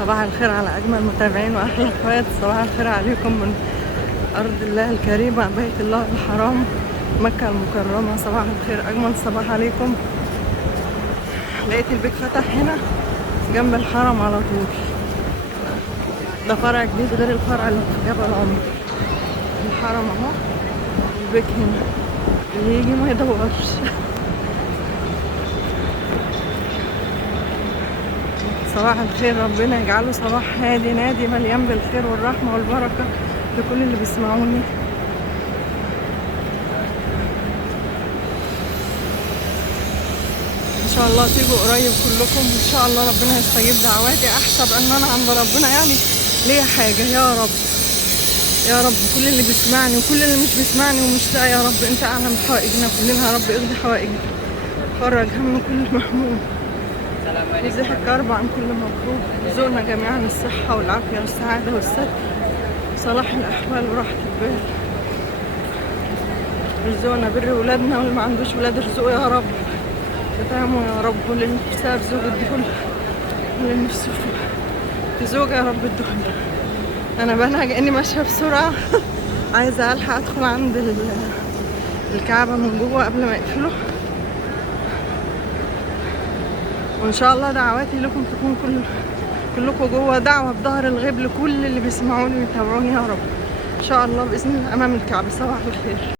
صباح الخير على أجمل متابعين وأحلى أخوات. صباح الخير عليكم من أرض الله الكريمة، بيت الله الحرام، مكة المكرمة. صباح الخير، أجمل صباح عليكم. لقيت البيت فتح هنا جنب الحرم على طول. ده فرع جديد غير الفرع اللي في جبل عمر. الحرم اهو، البيت هنا، اللي يجي ما يدورش. صباح الخير، ربنا يجعله صباح هادي نادي مليان بالخير والرحمة والبركة لكل اللي بيسمعوني. ان شاء الله تيجوا قريب كلكم، ان شاء الله ربنا يستجيب دعواتي. احسب ان انا عند ربنا يعني ليا حاجة. يا رب يا رب، كل اللي بيسمعني وكل اللي مش بيسمعني ومش لاقي، يا رب انت اعلم بحوائجنا كلنا. يا رب اقضي حوائجنا، فرج هم كل محمود، وزح الكرب عن كل مكروه، رزقنا جميعا الصحة والعافية والسعادة والستر وصلاح الأحوال وراحة البال. رزقنا بر ولادنا، واللي ما عندوش ولاد ارزقه يا رب، تفهموا يا رب. واللي نفسها في زوج اديهولها، واللي نفسه في زوجة يا رب اديهولها. أنا بنهج إني ماشية بسرعة عايزة ألحق أدخل عند الكعبة من جوه قبل ما يقفلوا. وان شاء الله دعواتي لكم تكون كلكم جوه، دعوه بظهر الغيب لكل اللي بيسمعوني ويتابعوني يا رب، ان شاء الله باذن الله امام الكعبه. صباح الخير.